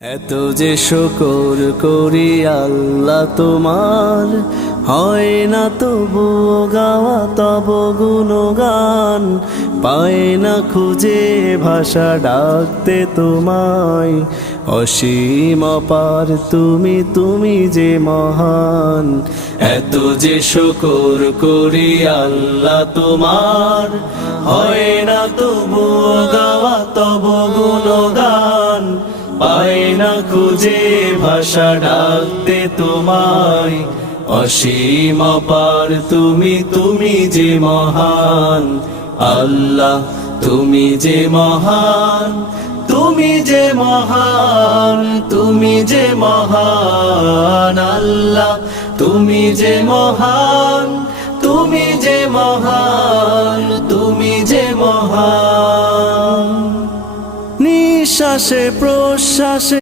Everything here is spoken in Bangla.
এত যে শুকর করি আল্লাহ তোমার, হয় না তবুও গাওয়া তব গুণগান। পায় না খুঁজে ভাষা ডাকতে তোমায়, অসীম অপার তুমি, তুমি যে মহান। এত যে শুকর করি আল্লাহ তোমার, হয় না তবুও গাওয়া তব গুণগান। পায় না খুঁজে ভাষা ডাকতে তোমায়, অসীম অপার তুমি, তুমি যে মহান। আল্লাহ তুমি যে মহান, তুমি যে মহান, তুমি যে মহান। আল্লাহ তুমি যে মহান, তুমি যে মহান, তুমি যে মহান। নিঃশ্বাসে প্রশ্বাসে